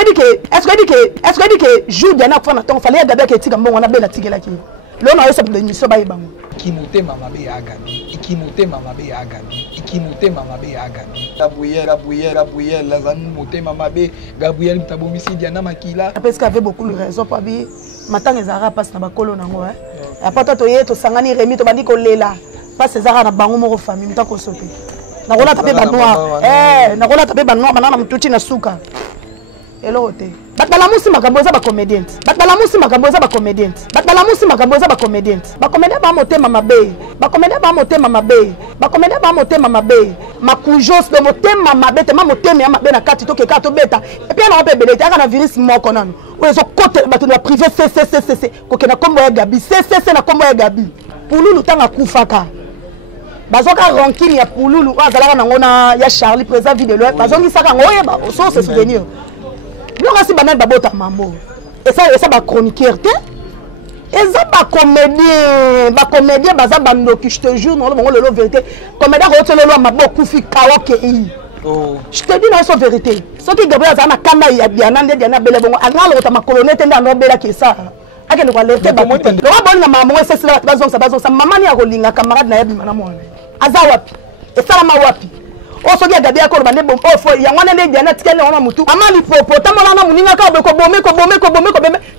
est-ce que jour Diana fa na ton fallait Gabi qui tika mbongo na bela tigela ki lo na yosa de miso ba yibango Kimote mama be ya Gabi ikimote mama be ya Gabi ikimote mama be ya Gabi Gabriel lazani mote mama be Gabriel mtabomisi Diana makila parce qu'il avait beaucoup de raisons pour bi matanga ezara passe na bakolo nango hein apata to yeto sangani remi to bandi ko lela passe ezara na bango moko famille mtako sote na kola tapé ba noir na kola tapé ba noir banana mtuchi na suka elote batala musi makaboza ba comédienne batala musi makaboza ba comédienne batala musi makaboza ba comédienne ba comédienne ba motema mabe ba comédienne ba motema mabe ba comédienne ba motema mabe makujos de motema mabe te motema ya mabe na kati to ke kato beta et puis na pe belete aka na virus moko nanu ozo côté bato na privé c ko ke na kombo ya Gabi c na kombo ya Gabi pululu tanga kufaka bazoka rancune ya pululu azalaka nango na ya Charlie présent vidéo bazongi saka ngoyeba so se souvenir non si banal babota mambo et ça ba chroniqueur te et ça ba comédien baza bandoki je te jure non le vérité comédien rotelo lo maboko fi kaoke oh je te dis non c'est vérité ce qui Gabriel azana kanda ya Diana Diana bele bongo angalo ta makolone te ndando bela ke ça akende kwa lete ba moto lo ba bonga maman c'est cela bazonga maman ni akolinga camarade na yabi mana mwana azawapi et ça la wapi o so dia Gabi akoro bande bombo fo ya ngwana le Diana tikene wana mutu amali popo tamola na muninga ka ko bome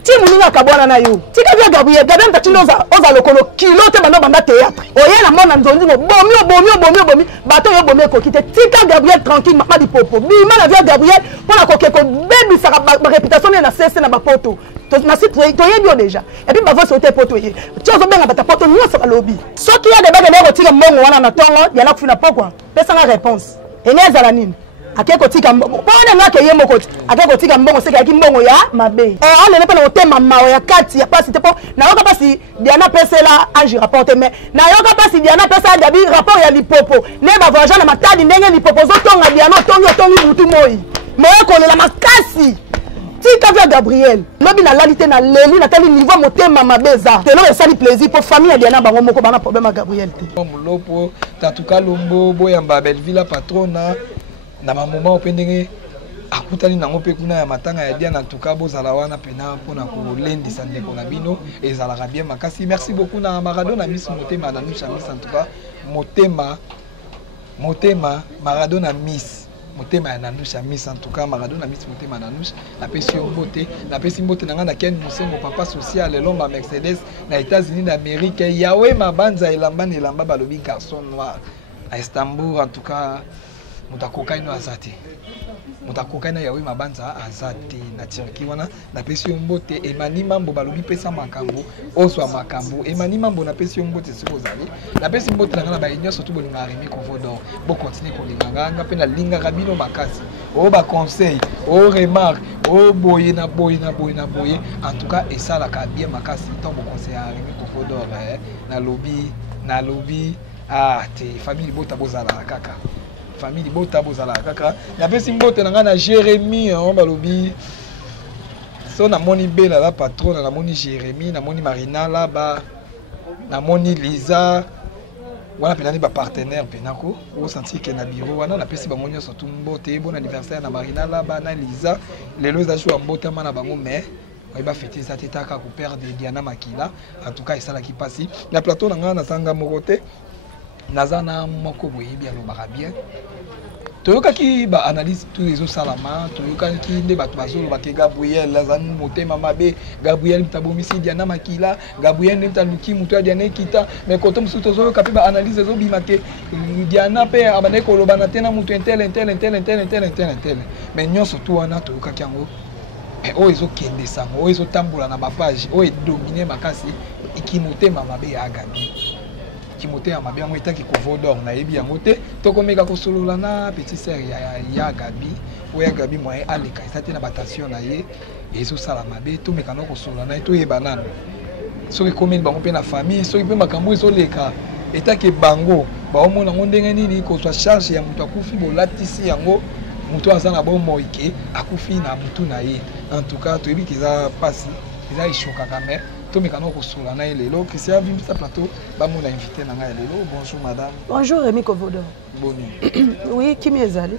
ti muninga ka bwana na yo tika via Gabriel Gabi ntatiloza oza lokolo kilo te banda théâtre oye na mona nzonzi ngo bomi bato yo bomi ko kite tika Gabriel tranquille mama di popo bima na via Gabriel pona ko keko baby saka ba réputation na cesse na ba poto to na site to yebi déjà et puis ba voix sauter poto ye ti ozo benga bata poto nyo sa lobby so ki ya de baga na ko tika mbongo wana na tongo ya na kufina pokwa pesa na réponse eneza la nini akeko tika mbongo pona ngake ye moko akeko tika mbongo seka ki mbongo ya mabe on ne peut pas otema mawo ya kati ya pasi te po na yoka pasi Diana pesela anji rapporte mais na yoka pasi Diana pesa Gabi rapport ya lipopo ne ba voyage na matadi ndenge lipopo zo tonga Diana tongi mutu moi moyo ko la makasi tika via Gabriel lobi na lalité na leli na tali niveau motema mabeza te no esali plaisir pour famille ya Diana bango moko bana problème à Gabriel te molopo tatuka lombo boyamba Belleville patrona na moment opendenge akutani nango pe kuna ya matanga ya Diana en tout cas bozala wana pena pona ko lendisa ndeko na bino ezalaka bien makasi merci beaucoup na Maradona Miss motema na Miss en tout cas motema Maradona Miss motema ya Nanoucha Miss en tout cas Maradona Miss motema Nanoucha la pession beauté la pession beauté nanga na Ken Musengo papa social lomba Mercedes na États-Unis d'Amérique yawe mabanza elamba balobi garçon noir à Istanbul en tout cas mutakokaino azate mutakokaina yawe mabanza azate na Turquie wana na pession beauté Emani Mambo balobi pesa makambo oswa makambo Emani Mambo na pession beauté supposali la pession beauté nanga na ba union surtout bolinga Rémi Convodor bo continuer ko linganga pe na linga rabino makasi o ba conseil o remarque o boye na boye en tout cas et ça la ka bien makasi tant bo conseil à Rémi Convodor na lobby ah te famille bota bozala kaka famille bota bozala kaka ya pesi mbote nanga na Jérémy on balobi so na moni bela la patronne na moni Jérémy na moni Marina là ba na moni Lisa wana penani ba partenaire penako o senti que na bureau wana na pesi ba moni surtout mbote bon anniversaire na Marina là ba na Lisa lelo za jour mbote mana bango mais on va fêter ça teta ka ko perdre Diana Makila en tout cas ça la qui passe na plateau nanga na sanga mokote nazana moko boye bien lo barabien toyoka ki ba analyse tous les autres salama toyoka ki nde bato bazolo ba ke Gabriel lazani motema mabe Gabriel mtabomisi Diana Makila Gabriel mtaluki muto ya Diana kita mais koto musu tozo ka pe ba analyse zo bimake Diana pe abane ko lobana tena muto intel mais nyon surtout wana toyoka ki yango o ezo kende sango o ezo tambola na ba page o e dominer makasi ikimotema mabe ya Gabi Timothée a bien été qui Convodor na yebi yango te to komeka ko solola na petit sœur ya Gabi o ya Gabi moi aleka ça te na batation na ye ezo sala mabe to meka no ko solola na to yeba nano so ke komeni bango pe na famille so ke makambo ezo leka eta ke bango ba omona ndenge nini ko soit charge ya mutu akufi bo latisi yango mutu azana bo moike akufi na mutu na ye en tout cas to yebi kiza pasi kiza ishoka quand tout le monde Christian vient sur plateau, on l'a invité na lelo. Bonjour madame. Bonjour Rémi Convodor. Bonjour. Oui, qui m'est allé?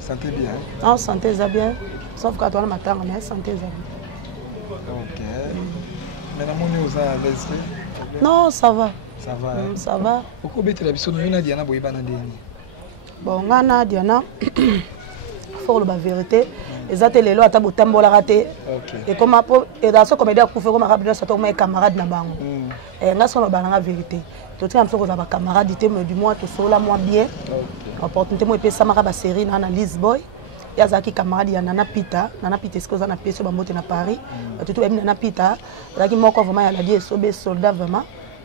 Santé bien. Ah, santé ça bien. sauf que toi na matanga mais santé ça. OK. Mais na moni aux à l'aise. Non, ça va. Ça va. Ça va. Pourquoi betela biso no na Diana boyeba na ndeni? Bon, ngana Diana faut la vérité. Ezate lelo ata botambola raté. OK. Et comme et dans ce comédien pour faire comme rapide ça tombe camarade na bango. Nga so na bananga vérité. Tout ça amso ko za ba camarade mais du moins to sola moi bien. OK. Opportunité moi epesa maka ba série na Analyse Boy. Ya zaki camarade ya Nana Pita ce que ça na peso ba moto na Paris. Tout même Nana Pita, zaki moko vraiment ya la die sobe soldat vraiment.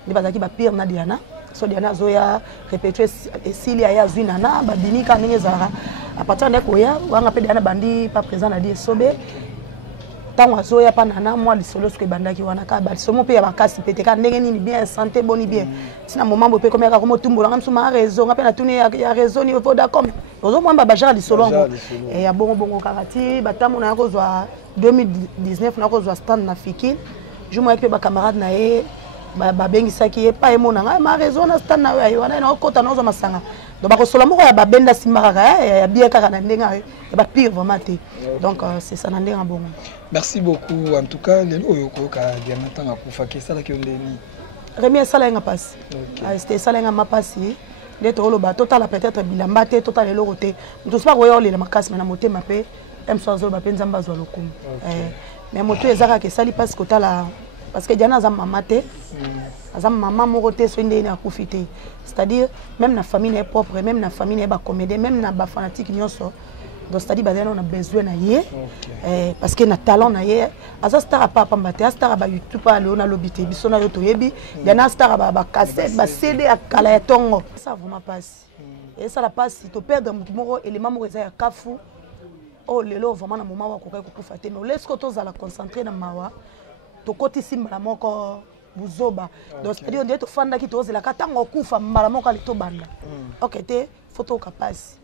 Ni bazaki ba pire na Diana. So Diana zoya répéter Silia ya Zwinana ba dinika ndenge zara. À partir de koya wanga pe Diana bandi pas présent na die sobe. Tango azoya pa nana moi lisolo ce que bandaki wana ka ba somo pe ya bakasi pete ka ndenge nini bien santé boni bien. Sina moment bo pe comme ka comme tumbola ngam suma raison ngape na tuni ya raison ni faut d'accord. Ozo moi ba jara lisolo ngo. Et ya bongo karati batamu na ko zwa 2019 na ko zwa stand na Fikine. Je moi avec ba camarade na ye ba bengi saki pa emona nga ma raison na stand na yo wana na kota na zo masanga. Donc ba ko sola moko ya ba benda simaka ya bien kaka na ndenga ya ba pire vraiment te. Donc c'est ça na ndenga bongo. Merci beaucoup. En tout cas, les loyaux ka Diana tanga kufa ke sala ke ndeni. Remia sala nga passe. C'était sala nga ma passe. D'être au bas total peut-être bilamba te total le roté. Tout ça ko yo le makasi na moté mapé. M sozo ba penza mbazo lokum. Mais moto ezaka ke sali passe ko tala parce que Diana za mama te. Azam maman moroté so ndeni akufité. C'est-à-dire même na famille est propre, même na famille est ba comédien, même na ba fanatique nyonso. Donc c'est-à-dire on a besoin na yé parce que na talent na yé asa star pa pambate star ba YouTube pa le on a lobité biso na yoto yebi yana star ba cassette ba CD akala ya tongo ça vraiment passe et ça la passe to perdre mutu moko élément moko ya kafu oh lelo vraiment na moment wa kokai kufa te mais laisse ko to za la concentrer na mawa to koti simba moko buzoba donc c'est-à-dire on dit to fanda ki to zela katango kufa mbala moko ali to banda OK te photo ka passe.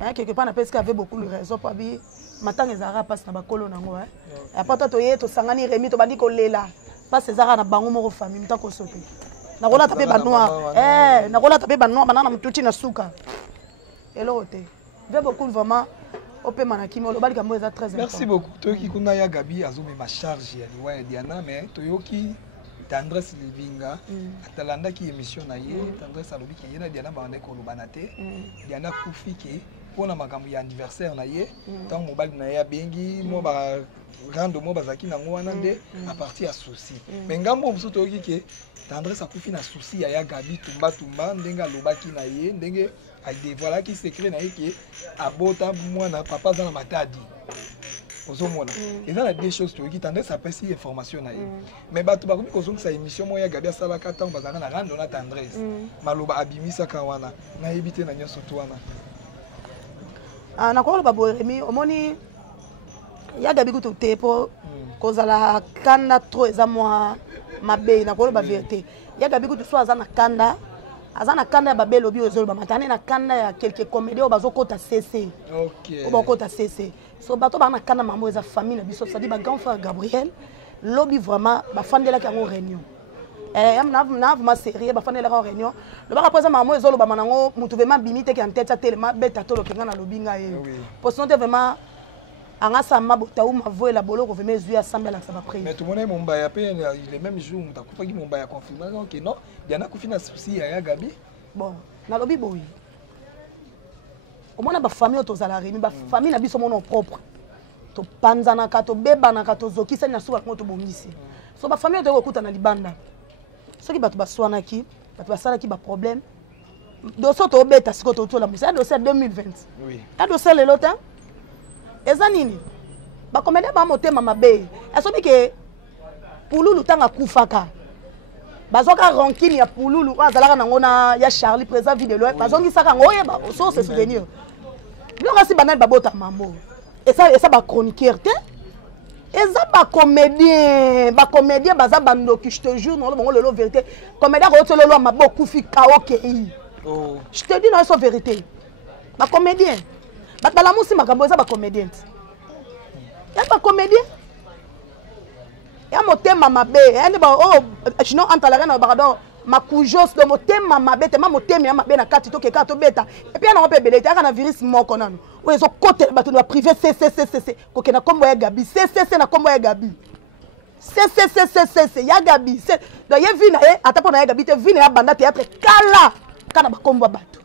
Mais quelque part, on avait beaucoup de raisons pour dire maintenant les Arabes passent dans la colonne. Et après, tu sangani remi, tu bandi kolela. Pas ces Arabes na bango moko famille, tant qu'on saute. Na rola tapé banois. Na rola tapé banois, maintenant na mtuchi na suka. Et l'autre, il y a beaucoup vraiment. Merci beaucoup. Toi qui connais ya Gabi, azome ma charge ya liwa Diana, mais toyoki tendresse livinga atalanda ki émission na ye tendresse alobi ki yena Diana ba ndeko lobanate Diana kufiki pona makambo ya anniversaire na ye tant mobile na ya bengi mo ba rando mo bazaki na ngwana nde à partir ya souci mais ngambo mso toyoki ke tendresse akufi na souci ya Gabi tumba ndenga lobaki na ye ndenge a dévoilé ki secret na ye ke abota mwana papa za na matadi. Il y a des choses qui tendent à passer information. Mais tu vas voir que cette émission, il y a des choses qui tendent à rendre la tendresse. Maloba abimisa kawana na éviter na nyoso tuana. Na ko ba boremi omoni ya Gabi kuto tepo kozala kanda trop ezamwa mabe na ko ba vérité. Ya Gabi kuto so azana kanda azana kanda ya babelo bi ozolo ba matane na kanda ya quelques comédiens bazokota CC. OK. Bazokota CC. So bato ba na kanda mambo eza famille na biso, ça dit ba grand frère Gabriel lobby vraiment ba fandela ka en réunion. Na ma série ba fandela ka en réunion. Le ba rapporter mambo ezolo ba manango mutu vraiment bimite ki en tête tellement beta to lo kenga na lobby nga ye. Pour sonte vraiment anga sama botaou ma voix la bolo ko vraiment zui assemble la ça va prier. Mais tout le monde mon ba pe les mêmes jours muta ko faki mon ba ya confirmation que non, Diana ko fina souci ya Gabi. Bon, na lobby boy. Au moins ba famille to zala remi ba famille na biso mono propre to panzana ka to beba na ka to zokisa na suwa ko to bongisi so ba famille to kokuta na libanda soki bato baswana ki bato basala ki ba problème dossier to beta siko to la musa dossier 2020 oui a dossier le lotin ezanini ba comédien ba motema mabe asobi ke pululu tanga kufaka bazoka rancune ya pululu azalaka nango na ya Charlie présent vidéo bazongisaka ngo yeba so se souvenir biloko si banal babota mambo et ça ba chroniqueur te et ça ba comédien baza bandoki je te jure non le lo vérité comédien ko tolo lo maboko fi kaokei oh je te dis non c'est vérité ba comédien batala musi makambo ça ba comédien ya ba comédien ya motema mabe ene ba oh sinon antalaka na pardon makujos de motema mabete ma motema ya mabe na kati to keka to beta et puis na pe belete aka na virus moko nanu o ezo côté bato na privé c ko kena kombo ya Gabi c na kombo ya Gabi c ya Gabi c do ye vina e ata pona ya Gabi te vina ya banda théâtre kala kana ba kombo bato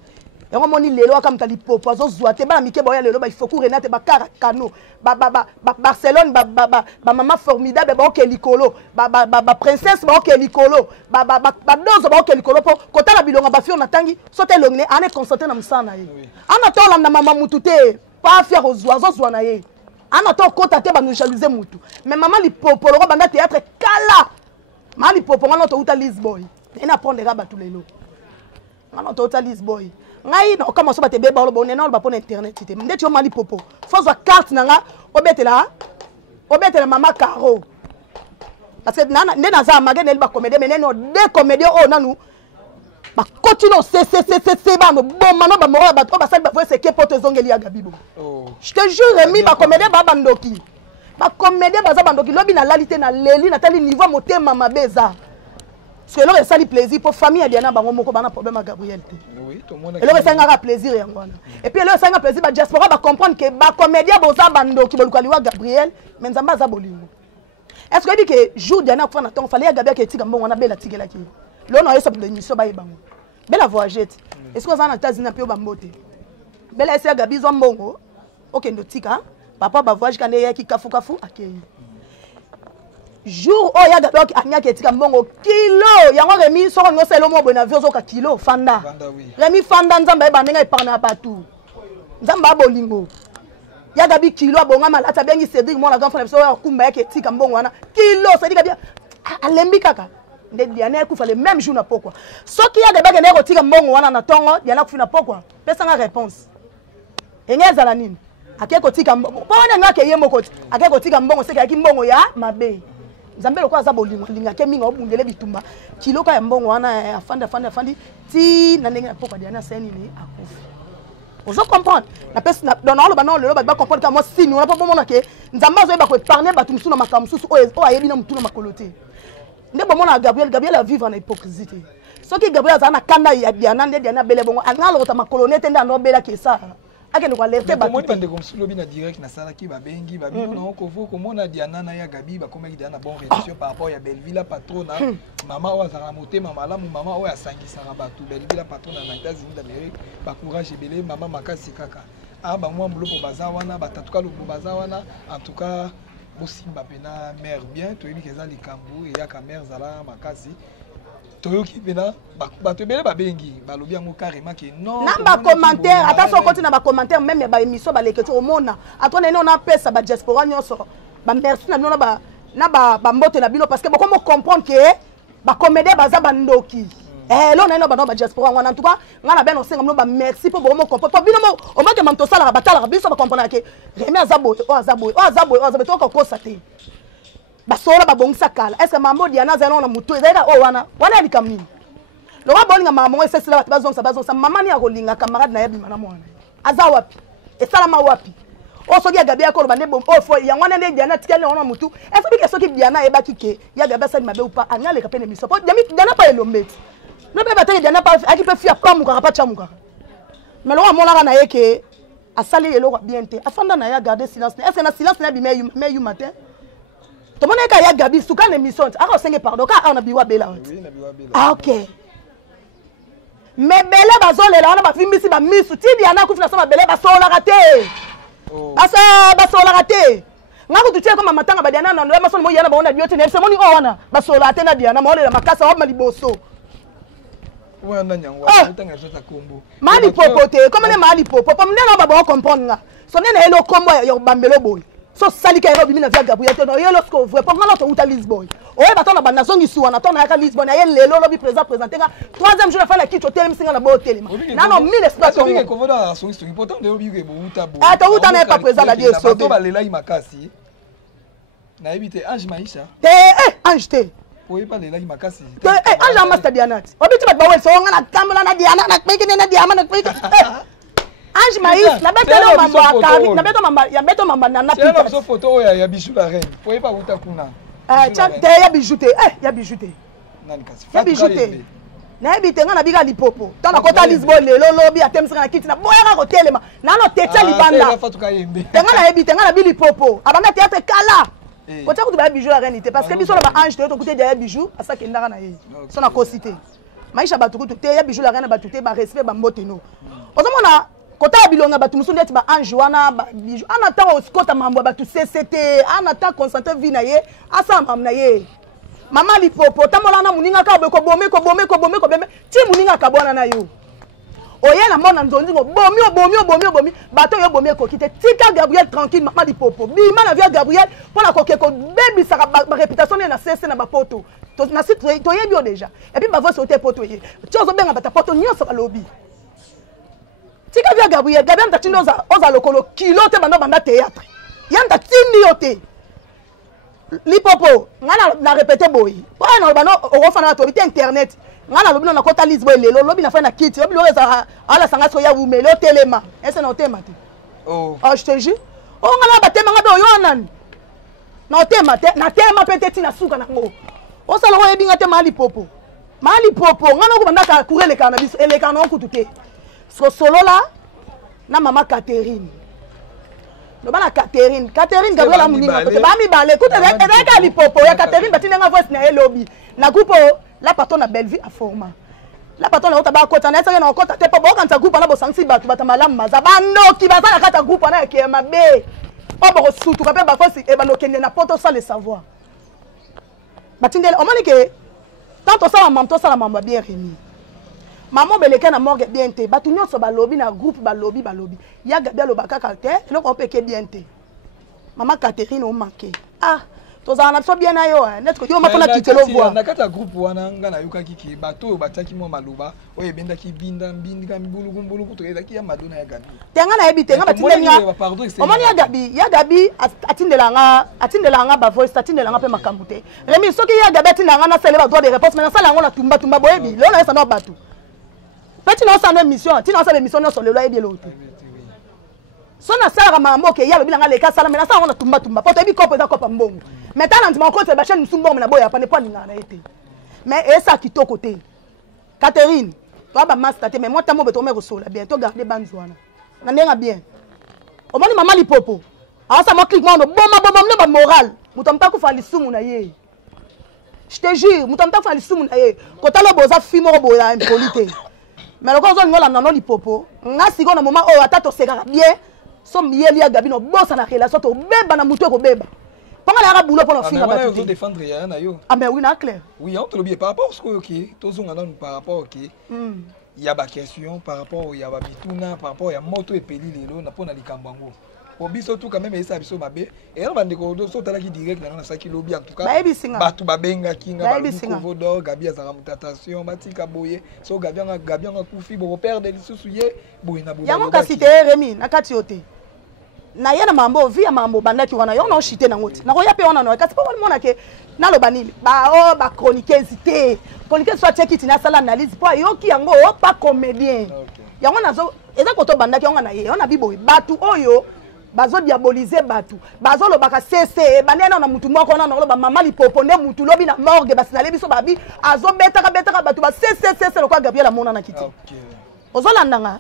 yango moni lelo aka mtali popo azo zwa te bana mike boya lelo ba ifoku Renate ba kara kano ba Barcelone ba mama formidable ba oke likolo ba princesse ba oke likolo ba dozo ba oke likolo po kota la bilonga ba fio na tangi sote longne ane constater na musana ye ana to la na mama mutu te pa fier ozwa zo zwa na ye ana to kota te ba nous jalouser mutu mais mama li popo lo banda théâtre kala mama li popo ngana to uta Lisboy ena prendre ba tout lelo ngana to uta Lisboy ngai na kama so bate beba lo bonena ba pona internet te ndeti o mali popo fozo carte nanga obetela mama Caro parce que nana ndena za magene ba comédie mais neno de comédie o nanu ba continue c'est ba no bomba no ba moro ba to ba sali ba faut c'est que poto zongeli ya Gabi bo je te jure Rémi ba comédie ba bandoki ba comédie ba za bandoki lobi na lalité na leli na tali niveau motema mabeza. Parce que là, ça lui plaisir pour famille et Diana bango moko bana problème à Gabriel. Oui, tout le monde. Et là, ça nga plaisir yangwana. Et puis là, ça nga plaisir ba diaspora ba comprendre que ba comédien boza bando ki bolukaliwa Gabriel, mais nzamba za bolingo. Est-ce que dit que jour Diana ko na temps fallait Gabriel ke tika mbongo na bela tigela ki. Là on a eso de émission ba yebango. Bela voyagette. Est-ce que ça na tazina pe ba mbote. Bela ese Gabi zo mbongo. OK ndo tika. Papa ba voyage kande yaki kafu akei. Jour o ya Gabi anya ke tika mbongo kilo yango Rémi so ngo selo mo bona vio zo ka kilo fanda Rémi fanda nzamba e bandenga eparna batu nzamba bolingo ya Gabi kilo abonga malata bengi Cédric mo la grand frère so ya kumba ya ke tika mbongo wana kilo c'est dit Gabi alembi kaka nde Diana ku fallait même jour na pourquoi soki ya Gabi ke ne ko tika mbongo wana na tongo Diana ku fina pourquoi pesa nga réponse engeza la nini akeko tika mbongo pona nga ke yemo ko akeko tika mbongo c'est ki mbongo ya mabe Zambelo kwa zabo linga keminga obundele bitumba kiloka ya mbongo wana afandi ti na ndenge na poko Diana seni ni akufa. Ozo comprendre na pesa na donalo banalo lelo ba comprendre ka moi si nous na pas mona ke nzamba zo ba ko parler ba tumsu na makamsusu o ayebi na mutu na makolote. Nde ba mona Gabriel a vivre en hypocrisie. Soki Gabriel za na kanda ya Diana nde Diana bele bongo angalo ta makolone tende ando bela ke ça. Ake ko alerte ba ko bande comme solo bina direct na sala ki ba bengi ba bino na ko fo ko mona Diana na ya Gabi ba comme Diana bon relation par rapport ya Belleville patrona mama o za ramoter mama la mama o ya sangisa rabatu Belleville patrona na États-Unis d'Amérique ba courage belé mama makasi kaka a ba mwa mlo po baza wana ba tatuka lo baza wana en tout cas bosimba pena mère bien to yebi keza likambu et ya ka mère zala makasi toyoki pena bato ebele babengi balobi yango carrément que non na ba commentaire attention continue na ba commentaire même ba émission ba lekete omona atona ene ona pesa ba diaspora nyonso ba merci na nona ba mbote na bino parce que boko mo comprendre que ba comédie baza bandoki là on a ba diaspora en tout cas ngana ben on senga ba merci pour mo comprendre pour bino mo o ma ke manto sala ba tala biso ba comprendre que Rémi azabo to ko sate basola babongisa kala est-ce que mambo Diana zelo na mutu ezeka o wana likamini lo ba bolinga mamango esesila bazongisa mama ni akolinga camarade na yebi mana mwana aza wapi esalama wapi o soki ya Gabi akolo bande bom o fo yango nende Diana tikale ona mutu est-ce que soki Diana eba kike ya Gabi sali mabe ou pas anyale kapene miso po Diana pa elombeti no be bateli Diana pa aki pe fia pa muka pa chamuka mais lo amona na yeke asali eloko bien te afanda na ya garder silence est-ce que na silence na bi meyu matin tout le monde est Gabi, tout le émission. Ah, on pardon, car on a biwa bela. Ah, ok. Mais bela bazole là, on a pas vu si ba miss, ti Diana ku fina sama bela ba so la raté. Ba so la raté. Ngako tu tie comme matanga ba Diana na ndo ma so mo yana ba ona biote na se moni o wana. Ba so la raté na Diana, ma ole la makasa o maliboso. Ouais, on a nyangwa, tanga jota kombo. Mali popote, comme ne mali popo, comme ne ba ba comprendre nga. So ne na elo kombo ya bambelo boy. So salika ero bimina via Gabriel no yo lorsque vous pas ngalo to uta Lisbon o e batona bana zongi suwa na tona ya Lisbon ya lelo lobi présenter troisième jour fa la kicho tele msinga na bo tele na no 1000 espace to ko voda so history important de obi ke bo uta bo to uta na pas présent la Dieu so to ba lela imakasi na ebite Ange Maisha Ange te o e ba lela imakasi Ange master Dianat obi ti ba we so ngana kamla na Diana na kweki na Diana na kweki Ange Maïs, la bête là mambo akari, la bête mamba, ya bête mamba na pita. C'est la photo ya bijou la reine. Faut pas uta kuna. Ya bijouté, ya bijouté. Nani kasi. Ya bijouté. Na ebite nga na biga lipopo. Tana kota Lisbonne lelo lobi atemsika na kiti na boya ko telema. Nano techa libanda. Tenga na ebite nga na bi lipopo. Abanga théâtre kala. Kota ko ba bijou la réalité parce que biso la ba ange to côté derrière bijou asa kendaka na ye. So na cosité. Maisha batu ko te ya bijou la reine batu te ba respect ba mboteno. Ozomona kota bilonga batu musundi ati ba ange wana ba bijou. Ana ta oskota mambo batu CCT, ana ta concentré vie na ye, asa mam na ye. Mama lipopo tamola na muninga ka ko bomé ti muninga ka bona na yo oye na mona nzondi ngo bomi bato yo bomi ko kite tika Gabriel tranquille mama lipopo bima na via Gabriel pona ko ke ko baby sa ba réputation na cesse na ba poto to na site to yebi o déjà et puis ba voix sauter poto ye ti ozo benga bata poto nyonso ba lobby tika via Gabriel ta tindo oza lokolo kilo te banda théâtre yanda tindi yote lipopo ngana na répéter boy wana bano orofana to bité internet ngana lobino na kota Lisbonne lelo lobi na fa na kiti lobi loza ala sanga so ya wumelo telema ese na otema te je te jure ngana batema ngabe oyonani na otema te na tema peteti na suka na ngo osala ko yebinga te mali popo ngana ko banda ka kurele kana biso ele kana okutu te so solola na mama Catherine Nobana Catherine Gabriela Muninga ko ba mi bale écoute ka lipopo ya Catherine batinga voice na lobby na groupe la patron na Bellevue a forma la patron na otaba kota na sanga na kota te po kanta groupe na bo sanksi batu batamala maza bano ki baza na kata groupe na ke mabe o bo sutu ka pe ba fosi e bano kende na poto sans le savoir batindele o mani ke tanto ça la maman bien remis maman beleka na morgue bien te batu nyonso ba lobby na groupe ba lobby ya Gabriel Obaka karte no ko peke bien te maman Catherine o manqué toza na so bien na yo net ko yo mapona kitelo voir na kata groupe wana ngana yuka kiki bato bataki mo maluba oye benda ki binda mbulu to yaki ya madona ya Gabi tenga na ebite nga batindenga omoni ya Gabi atindela nga ba voice atindela nga pe makambute remi soki ya Gabi atindela na sele ba droit de réponse mais na sala ngo na tumba boyebi lo na esa no batu petit non sa émission ti non sa émission no so lelo ebi lotu so na sala mambo ke ya bibila nga leka sala mais na sala ngo na tumba poto ebi kopo eza kopa mbongo mais tant na ko ba chaîne musumbo na boya pa ne pas ninga na ete mais esa kitoko te Catherine toi ba master te mais moi tamo beto me kosola bien to garder banzwana na ndenga bien o moni mama lipopo asa mo click mo boma ne ba moral mutamta ku fa lisumu na ye je te jure mutamta ku fa lisumu na ye ko talo boza fimo ko boya impolite mais le kozo ngola na no lipopo ngasi ko na moment o atato sekaka bien so mieli ya Gabi no bosa na relation to beba na mutu ko beba Comment la boulot pour la finir à battre défendre ya na yo. Ah mais oui, na clair. Oui, on te l'oublie par rapport à ce que OK, tous on a par rapport OK. Il y a ba question par rapport il y a ba bituna par rapport ya moto et peli lelo na pona likambango. Pour biso tout quand même esa biso mabe et on va ndeko so tala ki direct na sa ki lobby en tout cas. Batu babenga kinga ba Vodo Gabi azara mutation batika boye so Gabi nga kufi bo perdre lisusu ye boye na boye. Ya mon kasite Remi na katiote. Na yana mambo via mambo bandaki wana yo na shite na ngoti na ko ya pe wana no kasi po wali mona ke na lo banili ba chroniqueur zité chroniqueur soit check it na sala analyse po yo ki yango pas comédien yango nazo eza ko to bandaki yango na ye ona bibo batu oyo bazo diaboliser batu bazo lo baka cc banena na mutu moko na lo ba mama lipopo nde mutu lobi na morgue basinale biso babi azo betaka batu ba cc lo kwa Gabriel amona na kiti ozolandanga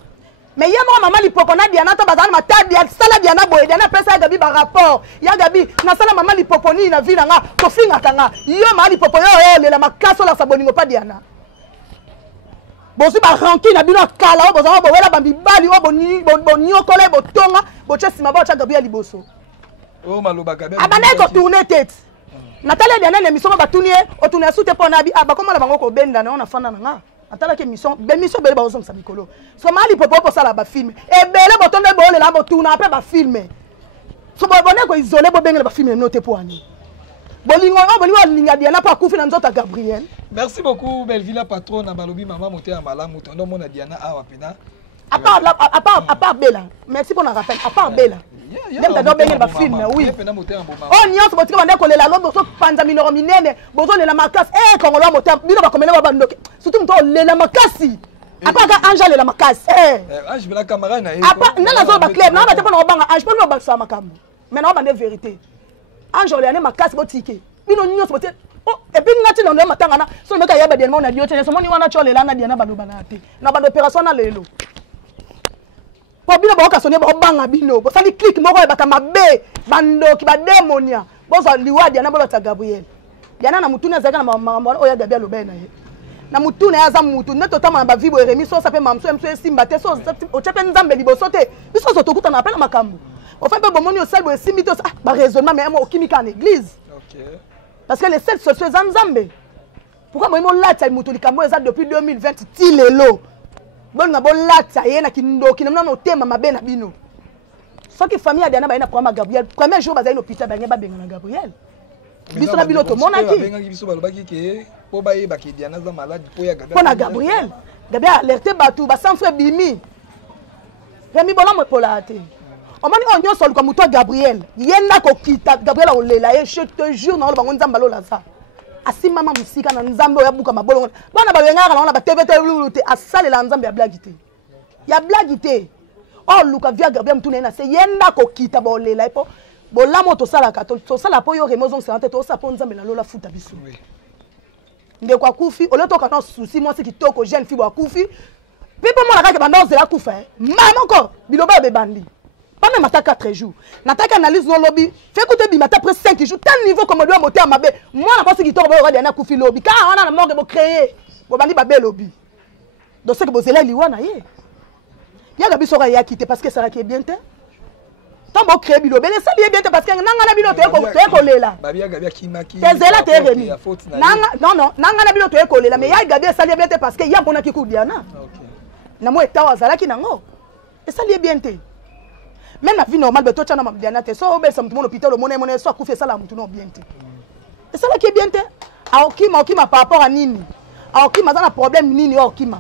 mais y'a moi maman lipopo na Diana to bazana matadi ya sala Diana boye Diana pesa Gabi ba rapport ya Gabi na sala maman lipopo ni na vila nga to finga kanga yo maman lipopo yo le la makaso la saboningo pa Diana bosi ba ranki na bino kala bo za bo wela ba bibali o boni okola bo tonga bo chesima ba cha Gabi ya liboso o maloba Gabi abana ko tourner tête Nathalie Diana l'émission ba tourner o tourner sous te pona bi aba comment la bango ko benda na ona fana nga atala ke mission bele ba ozom sa mikolo so mali popo po sala ba film e bele botonde bo le la bo tuna après ba film so bo bonne ko isolé bo bengele ba film noté pour ani bolingo linga Diana pa kufi na nzota Gabriel. Merci beaucoup Belvila patronne balobi maman moté en malamu tondo mona Diana awa pena à part Bella merci pour la rappel à part Bella même ta do bengele ba film oui oh nyonso botika bande ko lela lobo so panza minoro minene bozo lela makasi kongolo moté bino ba komela ba ndoke surtout mto lela makasi apa ka Angel lela makasi Ange la caméra na apa na zo ba clair na ba te pona obanga Ange pona ba sa makambo mais na ba de vérité Angel lela makasi botike bino nyonso boté et puis ngati na ndema tangana so meka yaba Diana na dio tene so moni wana cholela na Diana baloba na te na ba opération na lelo po bino ba okasone ba banga bino bo sali click moko e batama be bando ki ba demonia bo so liwa Diana bo ta Gabriel Diana na mutuna zaka na mama oya Gabriel obena ye na mutuna ya za mutu neto tama na ba vibo Remi so ça fait mamso mso simba te so o chepe nzambe liboso te biso so tokuta na apela makambo au fait bon moni o salbo simito ba raisonnement mais mo kimika en église. OK. Parce que les sept sociaux Nzambe. Pourquoi moi mon lata mutu likambo eza depuis 2020 ti lelo. Bon na bon lata ye na kindo kinamna no tema mabe na bino. So ki famille Diana ba ina kwa Gabriel. Premier jour baza ino pita ba ngeba benga na Gabriel. Biso na bino to monaki. Benga biso ba lobaki ke po ba ye ba ki Diana za malade po ya Gabriel. Po na Gabriel. Gabriel alerté batu ba sans frère bimi. Remi bona mo polate. On m'a dit on y a comme toi Gabriel. Yenda ko kita Gabriel o lela ye je te jure na ba nzamba lo la ça. Asi mama musika na nzambe ya buka mabolo. Bana ba wenga na ba TVT lulute asale la nzambe ya blagité. Ya blagité. Oh luka via Gabriel mtuna na se yenda ko kita ba lela ipo. Bola moto sala ka to sala po yo remozon se ante to sa po nzambe na lo la futa biso. Nde kwa kufi ole to ka na souci moi c'est kitoko jeune fille wa kufi. Pipo mo la ka ke banda ozela kufa. Maman ko biloba be bandi. Pas même à 4 jours. N'attaque analyse non lobby. Fais écouter bimata après 5 jours. Tel niveau comme on doit monter à ma bé. Moi, la pense qu'il tombe au roi Koufi lobby. Car on a la mort de créer. Vous bandi babé lobby. Donc c'est que vous allez liwana yé. Il y a gabi sera ya quitté parce que ça va qui est bien te. Tombe créer bilo. Mais ça lié bien te parce que nanga bilo te collé là. Babia gabi kimaki. T'es là t'es remis. Non non, nanga bilo te collé là mais ya gabi ça lié bien te parce que ya bona ki ku Diana. OK. Na mo etawa zala ki nango. Et ça lié bien te. Même la vie normale, tu as un Diana, tu as un hôpital, tu as fait ça, tu as bien. Et ça qui est bien. Aokima par rapport à Nini. Aokima, tu as un problème Nini, Aokima.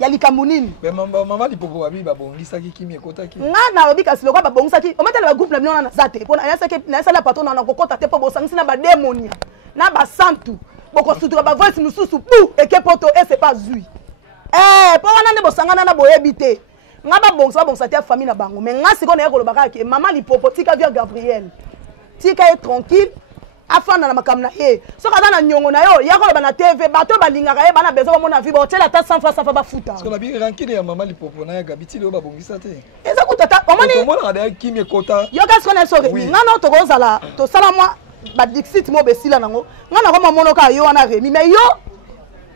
Il y a les Camounines. Mais maman, il peut pas vivre, bon, il s'agit qui m'est content. Non, non, parce que le gars, bon, ça qui, on met le groupe, on a zaté. Pour la patronne, on a contacté pour bosser, on a démonia. Na ba santu. Boko sutura ba voice nous sous pou et que poto et c'est pas zui. Pour on a bosanga na boyebité. Ngaba bon ça ta famille na bango mais nga siko na yeko lobaka ke maman lipopo tika via Gabriel tika est tranquille afana na makamna e so ka na nyongo na yo ya ko ba na TV bato balingaka e bana bezo mona vie ba tela ta 100 fois ça fa ba futa parce que la bi rankine ya maman lipopo na ya Gabiti le ba bongisa te eza kutata omoni komona da kimi kota yo ka siko na so Remi nga no to ko zala to sala moi ba dixit mo besila nango nga na ko mono ka yo wana Remi mais yo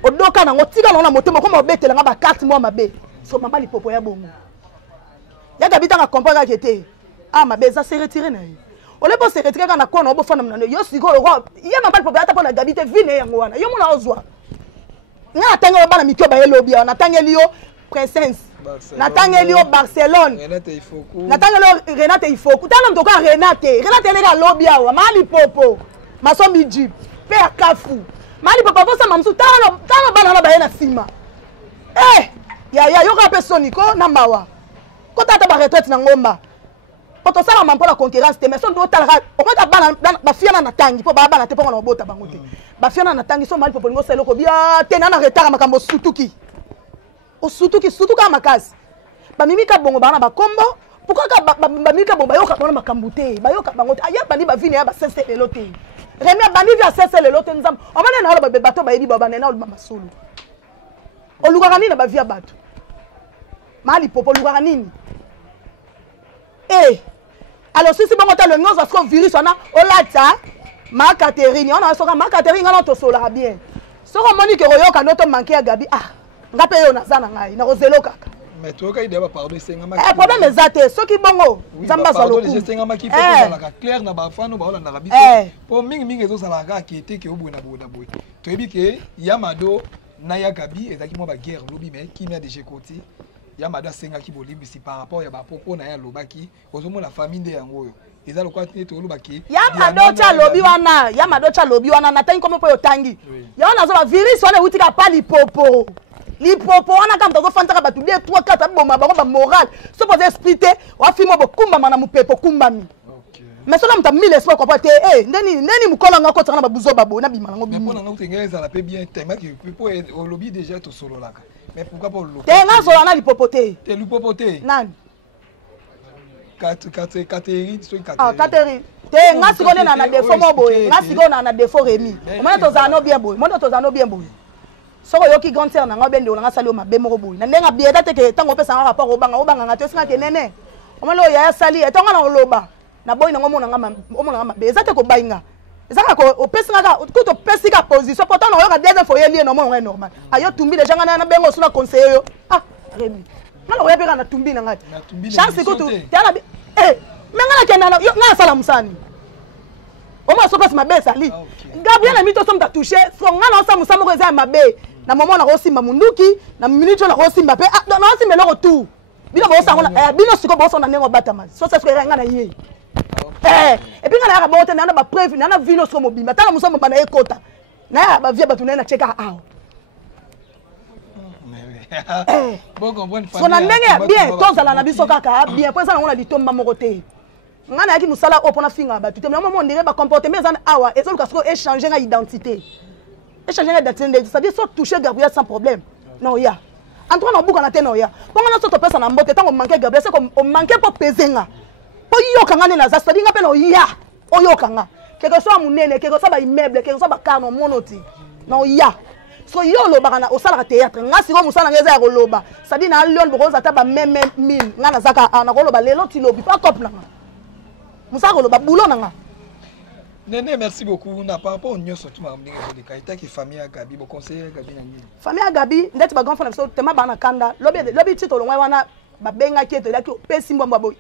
odoka nango tika na motema ko mo betela nga ba 4 mois mabe so maman lipopo ya bongo ya Gabi tanga comprendre que était ah ma beza se retirer na on le pas se retirer kana kona obo fana mnano yo siko ro ya maman lipopo ata pona Gabi te vine yango wana yo mona ozwa nga tanga bana mikyo ba yelobi na tangeli yo Princesse na tangeli yo Barcelone Renate Ifoku na tangeli yo Renate Ifoku tanga mtoka Renate ne ga lobi awa maman lipopo masombi jip pe akafu maman lipopo vosa mamsu tanga bana na ba na sima ya yo ka personiko na mawa kota ta ba retraite na ngomba poto sala mampo la concurrence te mais son do talaka o ka bana ba fiana na tangi po ba bana te po na bota bango te ba fiana na tangi so mali po ngo selo ko bia te na retard makambo sutuki o sutuka makasi ba mimika bongo bana ba kombo pourquoi ka ba mimika bongo ba yo ka bona makambo te ba yo ka bango te aya bani ba vini ya ba sese lelo te Remi bani via sese lelo te nzam o mane na lo ba bato ba yebi ba bana na o mama solo o lugaka nini na ba via bato mali popo lugaka nini alors si bon le nom ça se virus on a olata ma Catherine on a soka ma Catherine on to sola bien soko moni ke royo ka noto manquer ya Gabi ngape yo na zana ngai na rozelo kaka mais toi ka ideba pardon senga ma problème ezate soki bongo zamba za loku pardon senga ma ki faut la ka clair na ba fano ba ola na rabiso po mingi ezo sala ka ki ete ke obo na boy to ebi ke Yamado na ya Gabi ezaki mo ba guerre lobi mais qui m'a déjà côté Yamada senga ki bolibi si par rapport ya ba popo na ya lobaki ozomo la famille de yango yo eza lokwa tete olobaki Yamado cha lobi wana na tangi comme po yotangi ya wana zo ba virus wana utika pa lipopo wana kama mtazo fantaka batu 2 3 4 bomba ba moral so poser expliquer wa fimo bokumba mana mupepo kumbami mais sola mta 1000 espoir quoi te ndeni mukola ngako tsana babuzo babo na bima ngo bima mais pona ngeza la pe bien tema ki po au lobby déjà to solo laka mais pourquoi pas le te nga solo na lipopote te lipopote nani Catherine so Catherine te nga siko na défaut mo boy nga siko na défaut Rémi omona tozana bien boy mona tozana bien boy soko yoki grande sœur na nga bende nga sali o mabe moko boy na ndenga bieda te ke tango pesa nga rapport obanga nga te singa ke nene omona o ya sali etonga na oloba na boy na ngomona nga mabe ezate ko bainga ezaka ko opesi nga ko to pesi ka position pourtant na yoka deuxième fois yeli no mo normal ayo tumbi déjà nga na bengo suna conseiller yo Rémi ngalo ya peka na tumbi na ngati chance ko tu tala menga na kenda yo nga sala musani oma so passe mabe sali Gabriel na mito somta toucher so nga na sa musamo ko za mabe na moment na ko simba munduki na minute na ko simba pe na simba na ko tout bino bo sango bino siko bo sona nengo batama so ça serait nga na yé et puis nga na ba bote na ba preuve na vino so mobimba tala musamo bana ekota na ba via batu na cheka so na ndenge bien tozala na biso kaka bien po eza nango na litomba moko te nga na yaki mosala oyo mpona finga bato te mais mama ondire bacomportement eza awa ezoluka siko échange nga identité c'est-à-dire so touche Gabriel sans problème na oya antoine na obuka na te na oya mponga na so topesa na mbote ntango omanke Gabriel seko omanke mpo pese nga mpo yoka nga nde naza c'est-à-dire nga mpe na oya oyoka nga keke so ya monene keke so baimmeuble keke so bakar na omono te na oya so yo lobaka na osalaka théâtre nga siko mosala nga eza ya koloba c'est-à-dire na lion bokoza ata bameme mine nga nazaka na koloba lelo ti lobi pa top nanga mosala koloba bulo nanga Nene, merci beaucoup. Na par rapport au nyonso tu m'as amené de Kaita qui famille à Gabi, bon conseiller Gabi na nini. Famille à Gabi, ndeti ba grand frère so tema bana kanda. Lobi tito longwa wana ba benga ki to daki pesi mbwa boy.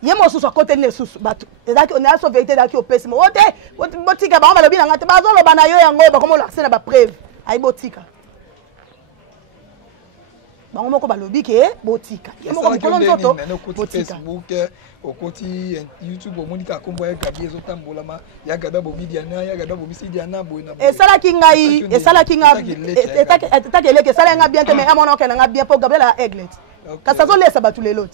Ye mo susu côté ne susu bato. Daki on a so vérité daki o pesi mo. Ote, botika ba ba lobi na ngate ba zo loba na yo yango ba komo l'accès na ba preuve. Ai botika. Ba ngomo ko ba lobi ke botika. Ye mo ko kono nzoto botika. Facebook au côté YouTube au Monica Combo ya Gabi ezotambola ma ya Gabi bobi Diana ya Gabi bobi Diana boina et ça la kinga et ça la kinga et ta keleke ça la nga bien te mais amona okena nga bien pour Gabriel la Eglet ka ça zo lesa batu lelot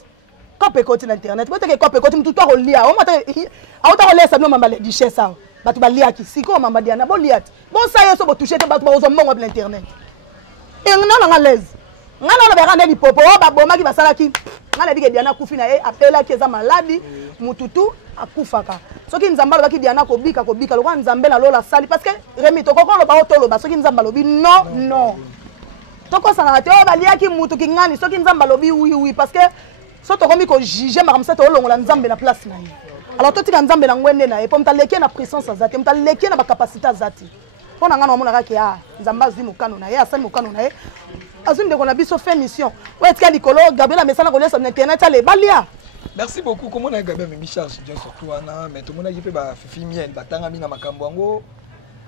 kope koti na internet bote ke kope koti mtu to ko lia o mata auta ko lesa no mamba le diche ça batu ba lia ki siko mamba Diana bo liat bon ça yeso bo toucher te batu ba zo mbongo l'internet et ngana nga lez ngana na ba rande li popo ba boma ki basala ki ngana dike Diana kufina e apela ki eza maladi mututu akufaka soki nzamba loba ki Diana kobika lokwa nzambe na lola sali parce que Rémi to kokolo ba otolo ba soki nzamba lobi non toko sana te o balia ki mutu ki ngani soki nzamba lobi oui parce que so to komi ko juger makamsa to longola nzambe na place na ye alors to tika nzambe na ngwende na e po mtaleke na puissance azati mtaleke na ba capacité azati pona ngana omona ka ki nzamba zi mukano na ye asali mukano na ye azunde ko na biso fait mission ouais tika likolo Gabriel mesana ko lesa na internet ale balia. Merci beaucoup. Comment on a gagné mes charges surtout mais tout le monde a dit ba fifi miel batanga mina makambo ngo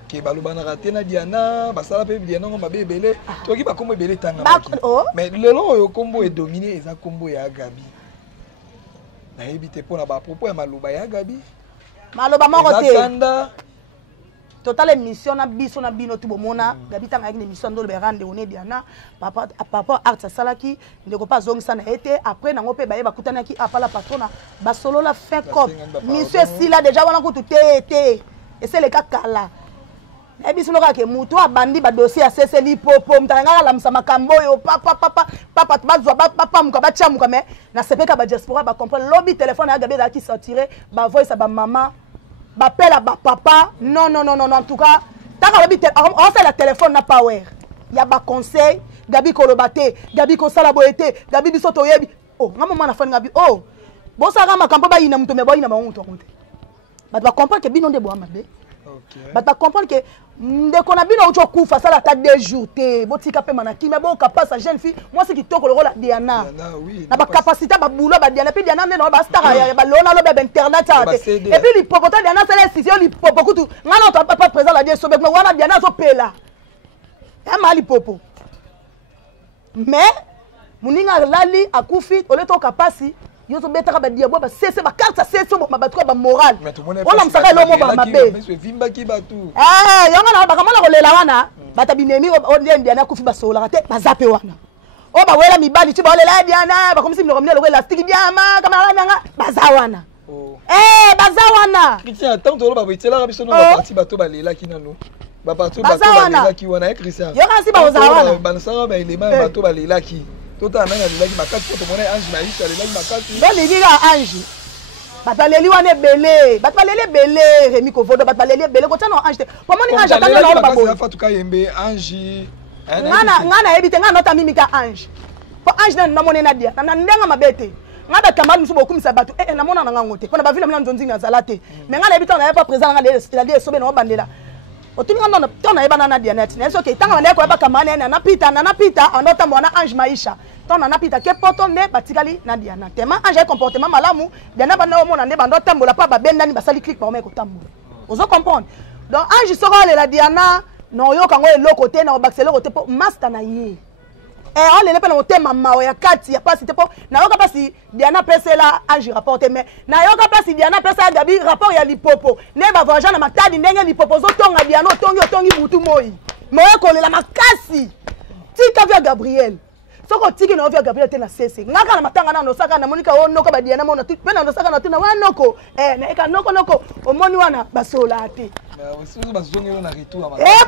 ke balobana raté na Diana basala pe Diana ngo mabebele to ki ba kombo ebele tanga mais lelo yo kombo est dominé eza kombo ya Gabi na ebité pona ba propos ya maloba ya Gabi maloba moko te total émission na biso na bino tubomona Gabi tanga avec émission ndo le rande on est Diana papa art salaki ndeko pas zongisa na été après nango pe baye bakutana ki apala patrona ba solo la fin cop monsieur sila déjà wana ko tout été et c'est le cas kala et biso loka ke muto abandi ba dossier a seseli popo mtanga la msama kambo yo papa bazwa papa muka ba chamuka mais na sepeka ba diaspora ba comprendre lobby téléphone ya Gabi da ki sortirer ba voice ba maman bapela ba papa non en tout cas taka lobi on fait la téléphone na power ya ba conseil Gabi kolobate Gabi ko sala boete Gabi biso to yebi oh ngamo mana fani Gabi oh bo saka makambo ba ina muto me bo ina ba muto konte ba ba comprendre que bino nde bo amabe OK ba comprendre que ndeko na bino ucho kufa sala ta 2 jours te botika pe manaki mais bon capable sa jeune fille moi c'est qui toko le rôle Diana oui na ba capacité ba boulot ba Diana puis Diana non ba star ya ba lona lo ba internet et puis li popota Diana c'est les 6 li popo kutu ngana to papa présent la Dieu so mais wana Diana so pela e mali popo mais muninga lali akufi ole to kapasi yo so betaka ba diabo ba cesse ba carte cesse ba batwa ba moral ona msaka lo mo ba mabe vimba ki batu yonga na ba kamala ko lela wana bata binemi o Diana kufi ba sola te ba zape wana o ba wela mibali ti ba lela Diana ba komisi mlo lo elastique diama kama nanga ba za wana ba za wana Christian tant to ba boitela biso no ba parti bato ba lela kinano ba parti bato ba lela ki wana Christian yonga si ba o za wana ba nsanga ba elema bato ba lela ki tota nanga lelaki makasi to mona ange maisha lelaki makasi ndo lilinga ange bataleli wana belé bataleli belé Rémi Kovodo bataleli belé ko tano ange pour moi ange atani na ba bo fa tuka yembe ange ngana ebite ngana nota mimika ange po ange na mona na dia na ndenga mabete ngaba kamali musu bokumisa batu na mona na ngote pona ba vile mna nzonzi na zalate mais ngana ebite na pas présent ngana la sobe na bandela otunga ndo tona yeba na dia net na soke tanga na ko yeba kamane na pita andota mwana ange maisha tona na pita ke poto ne batikali na dia na tema ange comportement malamu diana bana mona ne bando tambola pa babendani basali click ba ko tambola ozo comprendre donc ange soko le la diana no yo kango eloko te na bakselo ko te po master na ye on le lepena otema mawe ya kati ya pasi te po na yoka pasi diana pesela ange rapporte mais na yoka pasi diana pesa gabi rapport ya lipopo ne ba voyage na matadi ndenge lipopo zo tonga diana otongi mutu moi moyo ko le la makasi tika via Gabriel soko tiki na via Gabriel te na sese ngaka na matanga na nosaka na monika onoko ba diana mona pe na nosaka na tuna wanoko na eka noko omoni wana basola te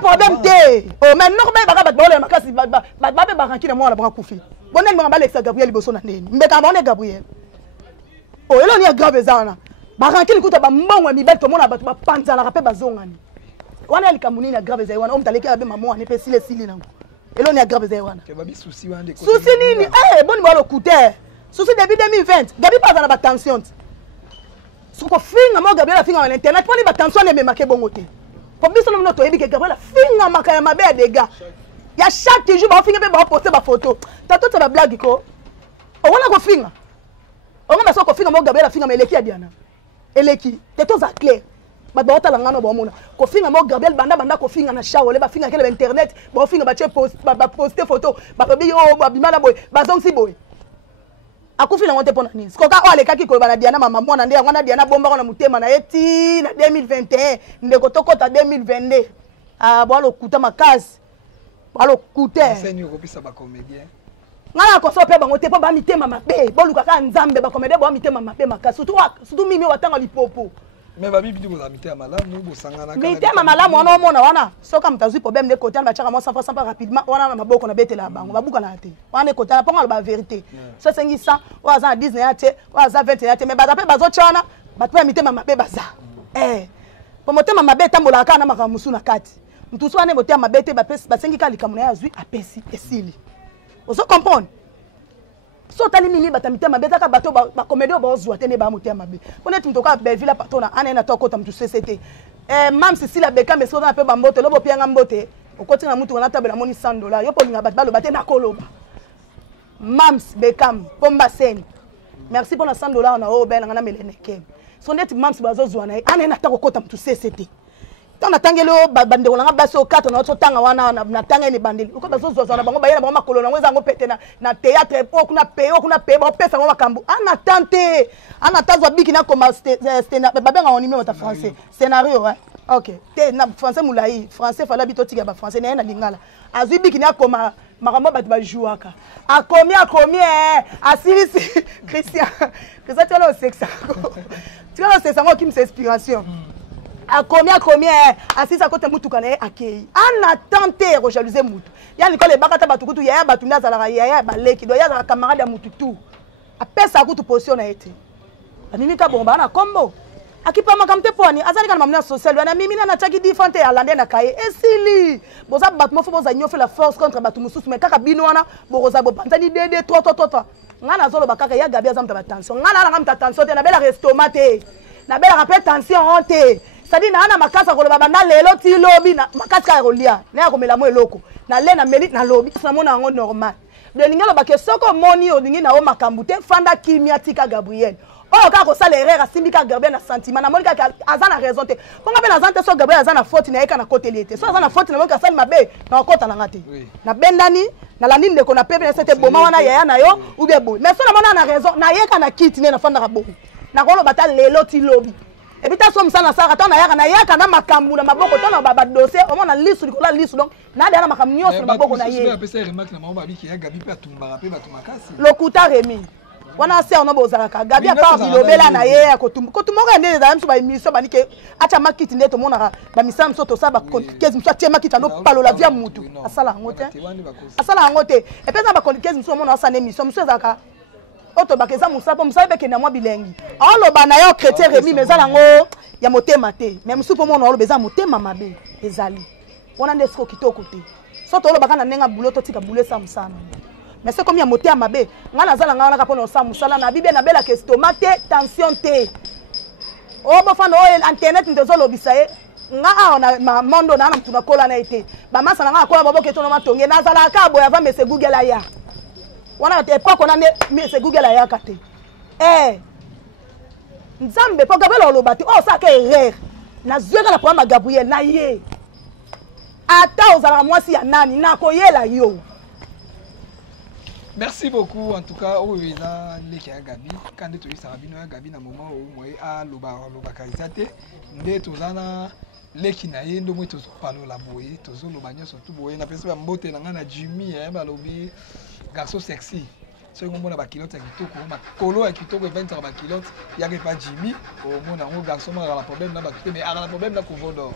problème te oh mais non ba ba ba makasi ba be baranki na mwana ba kufi bonne ngamba Alexa Gabriel liboso na neni mbeka mbone Gabriel oh elo ni grave zana baranki likuta ba mbongo mi beto mona ba panza la rapé bazongani wana alikamuni na grave za wana omtaleki abe maman ne pe sile nango elo ni grave za wana ke babi souci wana de souci nini boni ba lo coûter souci depuis 2020 gabi pas na ba tension soko finga mo Gabriel finga na internet poni ba tension ne me make bongo te pour biso no to yebi ke Gabriel finga makaya mabe ya dega ya chaque jour ba finga be ba poster ba photo tato ta ba blague ko o wana ko finga o ngamba soko finga mo Gabriel finga meleki ya diana eleki teto za clair ba ba otala ngano ba mona ko finga mo Gabriel banda ko finga na shawole ba finga kele internet ba finga ba che post ba poster photo ba ko bi yo ba bimala boy ba zong si boy akufi na ngote pona nini sikoka ole kaki ko bana diana mama mwana nde ngwana diana bomba ko na mutema na eti na 2021 ndeko tokota 2022 bwalo kuta makasi bwalo kuta enseigne ko pisa ba comédien ngala ko so pe bango te po ba mitema mabe boluka ka nzambe ba comédien ba mitema mabe makasi surtout mimi watanga lipopo mais babi bidi ko mitema malamu bo sangana mitema malamu wana omona wana soka mtazui problème de côté ba chaka mo 100% rapidement wana na maboko na betela bango babuka na te wana côté na ponga ba vérité so sengi 100 waza 10 na te waza 20 na te mais baza pe bazo chana batwe mitema mabe baza po motema mabe tambola kana makamusu na kati mtusu wana motema mabe te ba pesi basengi ka likamuna ya zui apesi esili ozo comprendre so tali mimi batamite mabeta ka bato ba comédie ba ozwa te ne ba motia mabe honnête mtoka Belleville patona ana na tokota mtu CCT mam Cecilia Beka mais so na pe ba mbote lobo pianga mbote okoti na mutu wana tabela moni $100 yo polinga bat balo bate na koloba mams Bekam pomba sen merci pour na $100 na o bela ngana meleneke so net mams bazozwa na ana na tokota mtu CCT tana tangelo bandeko langa baso 4 na so tanga wana na tanga ni bandeli uko bazozwa na bango bayela bango makolo na ngweza ngo pete na théâtre kuna pe ba pesa ngo makambu ana tazwa biki na koma babenga on numéro ta français scénario OK te na français mulai français fala bitotika ba français na lingala azwi biki na koma makambo bat ba jouaka akomi asilisi Christian tu as le sexe tu as le sexe ngo qui me inspiration a combien asisa kote mutuka na akei ana tenter rejalouser mutu yani ko le bakata batukutu ya batunda zalaka ya baleki do ya za camarade ya mutu tu apesa kutu position na ete anini ka bomba na kombo akipa makamte poni azali kana mamna social wana mimi na chaki different ya lande na kaye esili boza batu mofo boza nyofe la force contre batu mususu mais kaka bino wana boza bo panzani dede trop ngana zolo bakaka ya gabi azamta ba tension ngana na ngamta tension te na bela restomate na bela rappel tension te sadi na ana makasa koloba banda lelo ti lobi na makasa ka rolia na komela mo eloko na le na meli na lobi na mona ngo normal de lingelo ba ke soko moni o lingi na o makambu te fanda kimia tika Gabriel o ka ko sala erreur asimbika Gabriel na sentiment na monika azana raison te konga be na zante so Gabriel azana faute na eka na côté liete so azana faute na monika sali mabe na kota na ngate na bendani na la ninde ko na pepe na sete boma wana yaya na yo ou bien boy mais so na mona na raison na yeka na kit ne na fanda ka bo na ko lo bata lelo ti lobi ebita so msana saka tona yaka na makambu na maboko tona baba dossier au moins lisu likola lisu donc na dana makambu nyoso na maboko na ye lokuta Remi wana se ono bozalaka gabi apa bilobela na ye ya kotumoko ndeze za mso ba émission banike acha makiti ndeto monaka ba misam so to sa ba kezi mso atia makiti ndo palola via mutu asala ngote et pesa ba kezi mso mona sa na émission mso ezaka oto bakeza musala po musala beke na mwa bilengi oloba na yo chrétien Rémi mais ezala ngo ya motema te mais musu po mona oloba eza motema mabe ezali wana nde siko kitoko te soto oloba kana nenga bulo to tika bulo sa musana mais c'est comme ya motema mabe nga nazala nga wana ka pona sa musala na bibe na bela ke tomate tension te o bo fando o internet ndezo lobisa ye nga na mondo na mtu na kola na ite ba masa nga kola babo ke tono matonge nazala ka boya va mese Google aya wana te pas kona mese Google aya kate nzambe po Gabriel olobati o sa ke erreur na zueka na problème Gabriel na ye ata ozala mwasi ya nani na koyela yo. Merci beaucoup en tout cas au Eza Leki ya Gabi quand tu es Sarabino ya Gabi na moment où moi a loba karisate nde tozana Leki na ye ndo moi tozo palo la boye tozo lobanyo surtout boye na pesa mbote na ngana Jimmy ba lobi garçon sexy so ngombo na ba kilote ya kitoko ma kolo ya kitoko 20 ba kilote ya ke pas Jimmy au mona ngo garçon ma la problème na ba kite mais ala problème na kovodo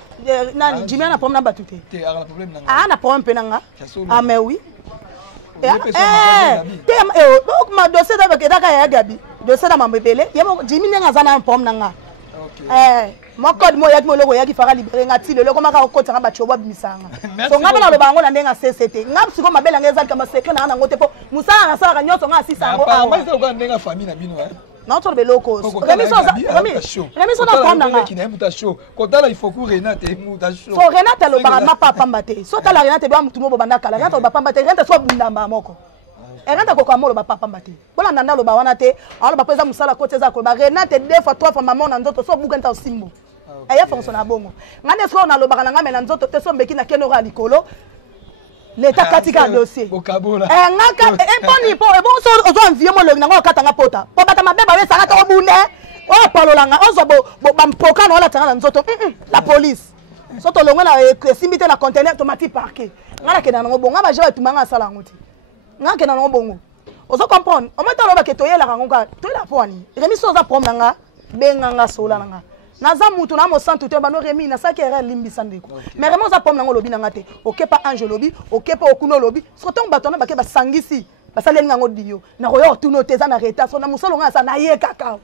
nani Jimmy na problème na batute te ala problème na ah na problème penanga ah mais oui ma dossier da ke daka ya Gabi dossier da mambebele yemo Jimmy nenga zana problème nanga mo code mo yaki mo logo yaki fara libéré ngati le loko maka okota nga bachoba bimisanga so ngaba na lobango na ndenga CCT ngaba siko mabela ngeza kama secret na nga ngote po musala na sala nyonso nga asisa ngo ah ba zo ndenga famille na bino na to beloko remiso na prendre nga ki na mutation kotala il faut que Renate mutation so Renate lo ba ma papa mbate so tala Renate ba mutu mo banda kala Renate ba pamba te Renate so bundamba moko Renate ko kamolo ba papa mbate bola nanda lo ba wana te alo ba pesa musala kote za ko ba Renate 2 fois 3 fois maman na nzoto so buganta osimbo aya fonctionne bongo ngane so na lo ba na ngame na nzoto te so mbeki na kenora likolo l'état katika dossier ngaka eponi po e bon so ozo envier mo le ngo katanga pota po bata mabeba we sanga to bunde o palolanga ozo bo bampoka no la tanga nzoto la police so to longo na simité na conteneur automatique parquet ngala ke na ngo bongo ba jewa tumanga sala ngoti ngaka na ngo bongo ozo comprendre o meta lo ba ke to yela ngo ka to la poni remi so za promna nga benga nga sola nga naza mutu na mo santu te bano Remi na saki era limbisa ndeko mais vraiment za pom nango lobi nanga te okepa ange lobi okepa okuno lobi soto batona bake basangisi basali ngango dio na koyo tuno te za na reta so na musolo nga sa na ye kaka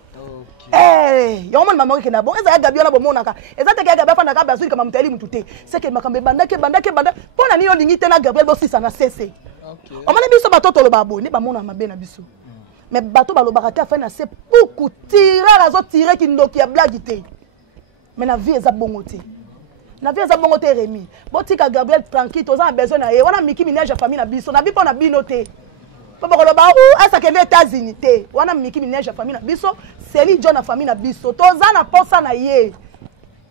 yo mon maman ke na bon eza Gabi na bo monaka eza te Gabi afanda ka bazuli kama muteli mutu te c'est que makambe bandake pona ni yo lingi te na Gabriel bo sisa na cc o mane biso batoto lo babo ni ba mona mabe na biso mais bato ba lo barata fa na c'est beaucoup tirer azo tirer ki ndoki ya blague te. Mais la vie est bongoté. La vie est bongoté Rémi. Botika Gabriel tranquille, tous en besoin na ye. Wana miki minage famille na biso. Na bi pona binoté. Papa ko ba ou asa ke les États-Unis té. Wana miki minage famille na biso, Céline John na famille na biso. Tous na posa na ye.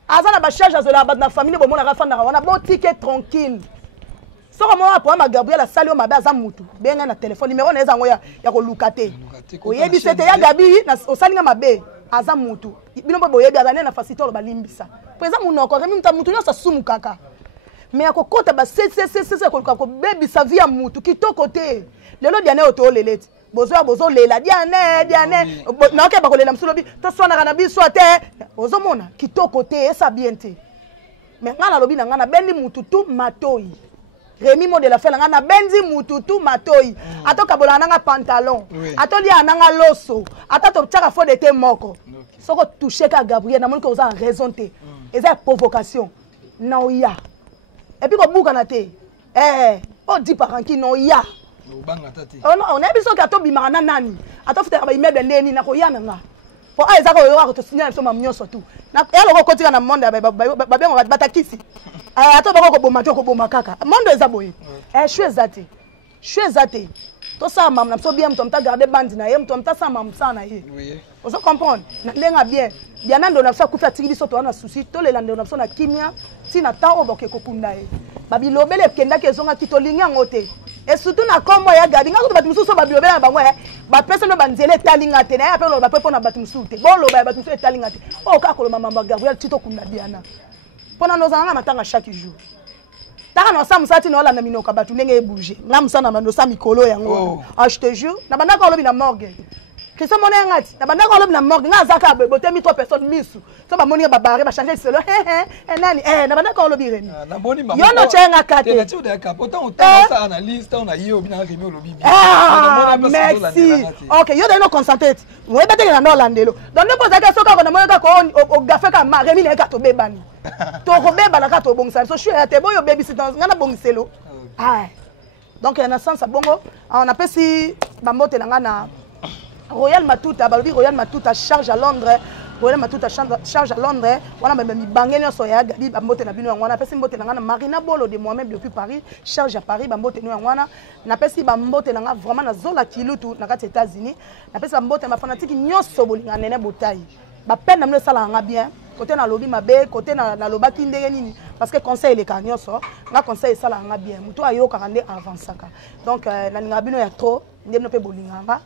Aza na ba charge azola ba na famille bo mona rafa na wana botika tranquille. So comme moi pour ma Gabriel sali o mabe aza mutu. Benga na téléphone numéro na ezango ya ko lukate. Oyebi c'était ya Gabi na osalinga mabe. Aza mutu bino boyebi azane na facilité lo balimbisa pesa munoko Remi mutu nyosa sumu kaka mais akokota ba c'est ko baby sa vie ya mutu kitoko te lelo diane oto leleti bozo lela diane na ke ba ko lela msulobi to sona na biso te bozo mona kitoko te esa bien te mais ngana lobi na ngana bendi mutu tu matoi Remi mo de la fela ngana benzi mututu matoi atoka bola nanga pantalon atoli ananga loso atato tchaka fo de te moko soko toucher ka Gabriel na moni ko za raison te eza provocation na oya et puis ko buka na te o di paranki no ya banga tati on a biso ka to bimaka na nani atofuta ba immeuble ndeni na ko yana nga po eza ko yo ko signaler so mamnyoso tu na yalo ko kotika na monde ba bengo batakisi ato bako ko boma to ko boma kaka mondo eza boye chouezate to sa mam na so bien mto mta garder bandi na ye mto mta sa mam sa na ye oui on se comprendre na lenga bien ndo na so kufa tiki biso to na souci to le lande na so na kimia ti na ta o boke ko kunda ye babi lobele kenda ke zonga kitolinga ngote et surtout na kombo ya Gabi ngako batu mususu babi lobele na bango ba pesa no banzele talinga te na ya pe lo ba pepo na batu mususu te bo lo ba batu mususu talinga te o ka ko lo mama Gabriel tito kunda biana pona nozanga matanga chaque jour taka no samusati no la na minoka batu ndenge e bouger nga musana na no sa mikolo yango ah je te jure na bandaka lobi na morgue Christian mona ngati na banda ko lobi na morgue nga zaka botemi 3 personnes misu so ba moni ba barre ba changer selo nani na banda ko lobi remi na boni mama yo no chenga kate na tu de ka pourtant on ça analyse on a yo bina remi lobi bi merci OK yo de no concentrate we bete na no landelo donc ne pose question ka na moyo ka ko o gafe ka ma remi na ka to bebani to ko beba na ka to bongisa so shu ya te boyo baby sit ngana bongiselo donc en sens bongo on appelle si ba mote na ngana Royal Matuta, balobi Royal Matuta charge à Londres, Royal Matuta charge à Londres, wana ba mi bangeni so ya gabi ba mbote na bino ngwana pesi mbote na ngana Marina Bolo de moi-même depuis Paris, charge à Paris ba mbote no ngwana, na pesi ba mbote na nga vraiment na zola kilutu na kati États-Unis, na pesi ba mbote ma fanatique nyoso bolinga nene botai. Ba peine na mle sala nga bien, côté na lobi mabe, côté na lobaki ndenge nini parce que conseil les kanyoso, nga conseil sala nga bien. Muto ayo karande avansaka. Donc na ninga bino ya trop, ndemno pe bolinga nga.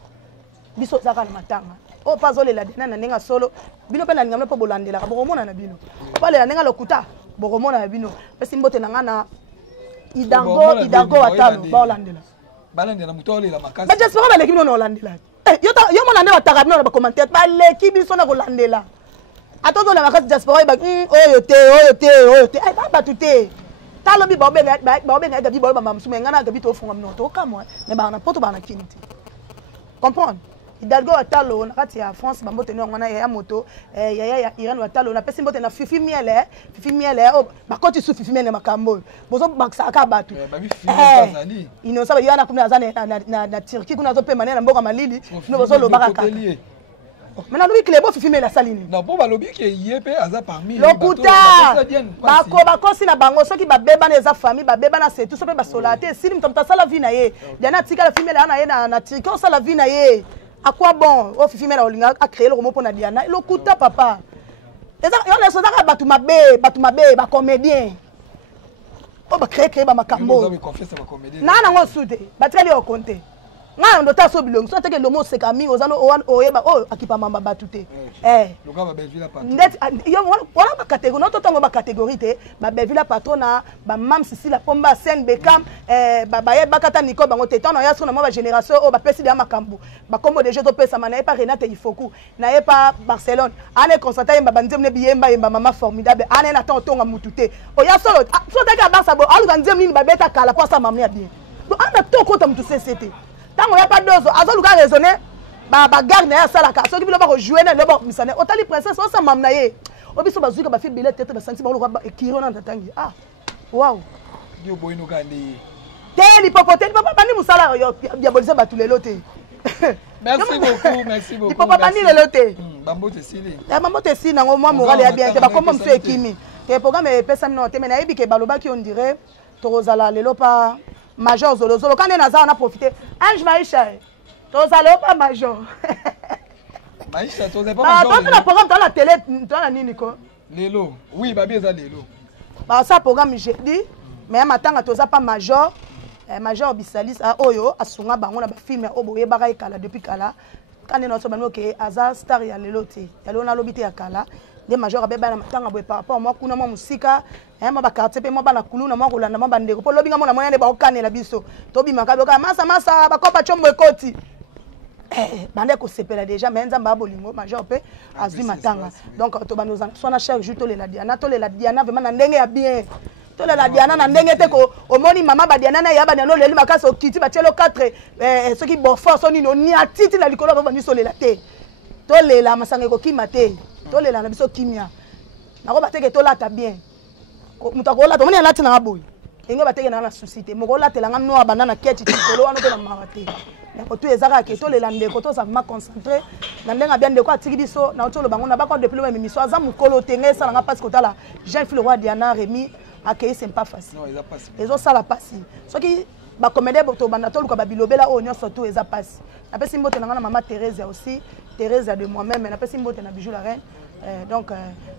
Biso zaka na matanga o pazole la dena na nenga solo bino pe na ngamle po bolandela ka bokomona na bino pale na nenga lokuta bokomona na bino pesi mbote na ngana idango atalo bolandela balandela mutole la makasi ba jespo ba leki bino na olandela yo mona ndela taka bino na ba commentaire ba leki biso na kolandela atozo na makasi jespo ba oyo te ai ba batute talo bi ba obenga gabi ba mamsume ngana gabi to funga mnoto kamwa ne ba na poto ba na kiniti comprendre Hidalgo atalo na kati ya France ba mbote no ngwana ya moto ya Iran atalo na pesi mbote na fifi miele o ba koti su fifi miele makambo bozo baksaka batu ba bi fifi bazali ino saba yana kuna azana na Turquie kuna zo pe manena mboka malili no bozo lo baka maintenant lui clebo fifi miele salini non bon ba lobi ke yepe aza parmi lokuta ba kosi na bango soki ba beba na eza famille ba beba na setu so pe ba solate sili mtamta sala vie na ye diana tika la fifi miele na ye na Turquie on sala vie na ye. À quoi bon? Oh, Fifi Mela Olinga a créé le roman pour Diana. Il okuta papa. Et ça, on est sur ça, Batumabe, ba comédien. Oh, ba créé ba makambo. Vous avez confié ça, ba comédien. Non, non, on soute. Ba très bien au compte. Nga ndo ta so bilong so teke lomo seka mi ozano oyeba akipa mamba batute le gars ba bevila patron net yo wala ba catégorie no to tango ba catégorie te ba bevila patrona ba mam sisi la pomba scène bekam ba ye bakata niko bango te tano ya so na ba génération o ba pesi de makambu ba kombo de jeu to pesa mana pa Renate Ifoku na ye pa Barcelone ane constater ba banzem ne biyemba yemba mama formidable ane na tonga mutute o ya solo so teke ba sabo alu banzem ni ba beta kala kwa sa mamia bien donc ana to ko ta mutu CCT tango ya pas dozo azo luka raisonner ba garde na ya sala ka so ki bilo ba ko jouer na le ba misane otali princesse o sa mamna ye obiso bazuka ba fi billet tete ba senti ba lo ba ekiro na tatangi wow dio boino ka ndi teli popote papa bani musala yo diabolise ba tous les lotés merci beaucoup papa bani les lotés bambote sili ya bambote sili nango moi morale ya bien te ba comme monsieur ekimi ke programme e pesa no te mena yebi ke baloba ki on dirait torozala lelo pa Major Zolo quand on a profité Ange Maïcha Tozalo pas Major Maïcha Tozalo pas Major dans le programme dans la télé dans la nini ko Lelo oui babi ça Lelo ba ça programme j'ai dit mais matanga Tozalo pas Major Major Bisalis a oyo asunga bango na ba film o boye baka ikala depuis kala quand on a so bango ke aza star ya lelo te ya lona lobité ya kala des majors abeba na matanga boye par rapport moi kuna mo musika ma ba quartier pe mo ba na kuluna mo kolanda mo bandeko po lobinga mo na moyane ba okanela biso to bima ka boka masa ba kopa chombo ekoti bande ko sepela déjà mais nzamba bolingo major pe azui matanga donc to ba nozana so na cher juste to le la Diana vraiment na ndenge ya bien to le la Diana na ndenge te ko omoni mama ba Diana na ya ba no leli makasa okiti ba tielo 4 ce qui bon force oni no ni atiti na likolo ba ni so le la te to le la masanga ko kimate to le la na biso kimia na ko bateke to lata bien muta ko lata moni lata na boy inga bateke na société moko lata la ngam no abana na keti tikolo wana to na marate na ko tu ezaka ke to le la ndeko to za ma concentré na ndenga bien ndeko atiki biso na to lo bango na ba ko depuis le même mission aza mukolo tenge sala nga parce que tala Jean Phil Roi Diana Rémi accueillir c'est pas facile non ils a passé les autres ça la passer ce qui ba comédie to banda to luka ba bilobela o nyonso to eza passe na pesi mbote na ngana mama Thérèse aussi Thérèse de moi-même na pesi mbote na bijou la reine donc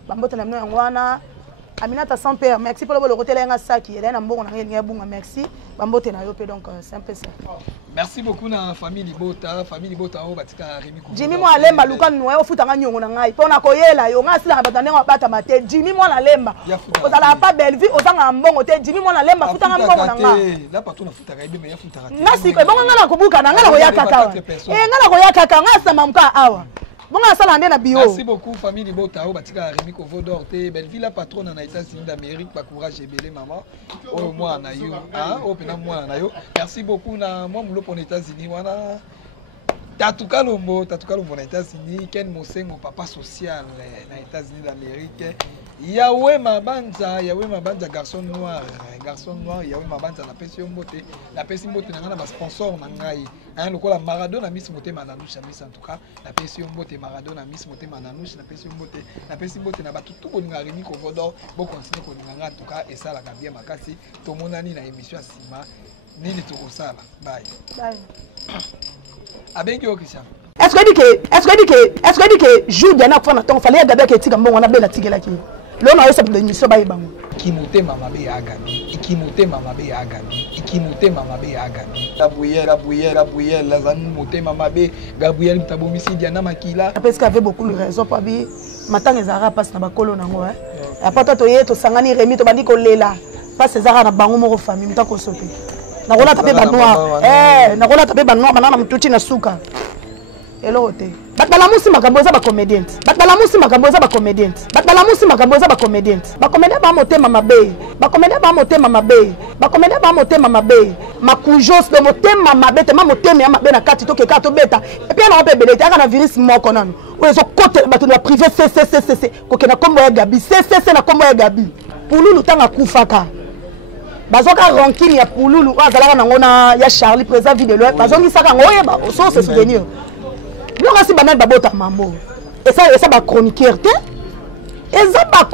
ba mbote na mno ngwana Aminata sans père, merci pour le côté là saki, et là mbongo na ngeli ngabunga merci. Bambote na yo pe donc c'est un peu ça. Merci beaucoup na famille Libota o batika Rémi Kovo. Jimmy mo alemba luka noyo futa nga nyongo na ngai. Pona koyela yo nga sila batande nga bata mate. Jimmy mo na lemba. Ozala pas belle vie ozanga mbongo te. Jimmy mo na lemba futa nga mbongo na nga. Là partout na futa kaibe me ya futa kate. Ngasi ko bongo nga na kubuka na nga na koya kaka. Nga na koya kaka nga sama mka awa. Bonga sala ndé na bio. Merci beaucoup famille Libota o batika Rémi Kovo d'Orté Belleville la patronne na États-Unis d'Amérique pa courage ebele maman. O moi na yo o pena moi na yo. Merci beaucoup na moi mulo pour États-Unis wana. Tatuka Lombo na États-Unis, Ken Mosengo papa social na États-Unis d'Amérique. Yahweh Mabanza garçon noir, Yahweh Mabanza la pension mbote, la pension mbote na ngana ba sponsor na ngai. Hein lokola Maradona Miss Motema Mananouche Miss en tout cas, la pension mbote Maradona Miss Motema Mananouche, la pension mbote na batu tout kolinga Rémi Kovo d'Or, bo continuer kolinga en tout cas et ça la bien makasi, to monani na émission Sima, nini tokosala. Bye. Bye. Abengi o Christian. Est-ce que dit que jour Diana fana ton fallait gaber que tika mbongo na bela tigela ki. Lo na yesa de mission ba yibango. Kimote mama be agami. Ikimote mama be agami. Gabriel la zanu mote mama be Gabriel mtabomisi Diana makila. Parce qu'il avait beaucoup de raisons pour bi matanga ezara passe na bakolo nango hein. Apata to yeto sangani Rémi to bandi ko lela. Passe ezara na bango moko famille mtako sote. Na kona tape ba noir. Na kona tape ba noir banana mtuchi na suka. Hello te. Batalamusi makaboza ba comediante. Batalamusi makaboza ba comediante. Bacomédien ba motema mabe. Bacomédien ba motema mabe. Makujos de motema mabe te motema ya mabe na kati to ke kato beta. Et puis na ope belete aka na virus moko nanu. Ozo kote batu na privé CCCC. Ko ke na kombo ya Gabi. CCC na kombo ya Gabi. Pululu tanga kufaka. Bazoka rankini ya Pululu azalaka nango na ya Charlie présent vidéo. Bazongi saka ngoyeba oso se souvenir. Nous avons banal babota mambo. Et ça va chroniqueur te. Et ça va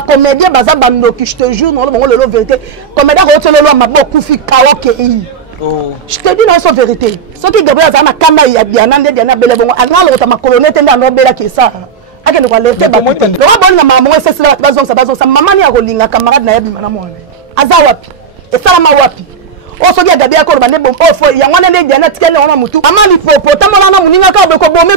comédien baza bandoki je te jure non le vérité. Comédien ko telo lo mabo kufi kaoke yi. Oh. Je te dis non c'est vérité. Ce qui Gabriel za na kanda ya Diana ndé Diana bele bongo angalo ta makolone tenda no bela ke ça. Ake no kwalete ba. Lo ba na maman c'est cela bazonsa maman ni ya kolinga camarade na ya bima na mwana. Aza wapi? Et ça la ma wapi? Oso dia Gabi akoro bande bom ofo ya ngwana ne Diana tikene ona mutu amali popo tamona na muninga ka be ko bome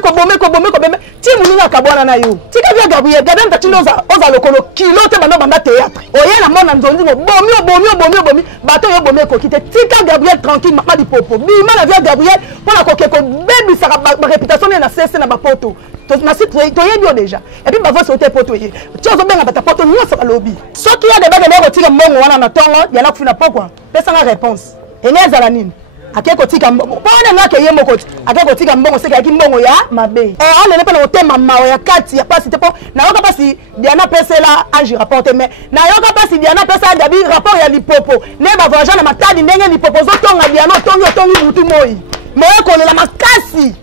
ti muninga ka bwana na yo tika via Gabriel ntachindo oza lokolo kilo te banda théâtre oye na mona nzondi ngo bomi bato yo bomi ko kite tika Gabriel tranquille ma di popo bima na via Gabriel pona ko ke ko baby saka ba réputation na cesse na ba poto to na site to yebi déjà et puis ba voix sauter poto ye ti ozo benga bata poto nyonso ba lobby soki ya de bega ko tika mbongo wana na tongo Diana kufina pokwa pesa nga réponse eneza la nini akeko tika mbongo bona ngake ye mokoti akeko tika mbongo seka ki mbongo ya mabe on ne pas na otema mawa ya kati ya pasi te po na yoka pasi Diana pesela ange rapporte mais na yoka pasi Diana pesa Gabi rapport ya lipopo ne ba voyage na matadi ndenge lipopo zo tonga Diana tongi mutu moi moyo ko la makasi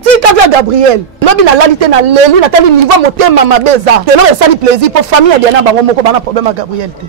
tika via Gabriel lobi na lalité na leli na tali niveau motema mabeza te lo esali plaisir pour famille ya Diana bango moko bana problème à Gabriel te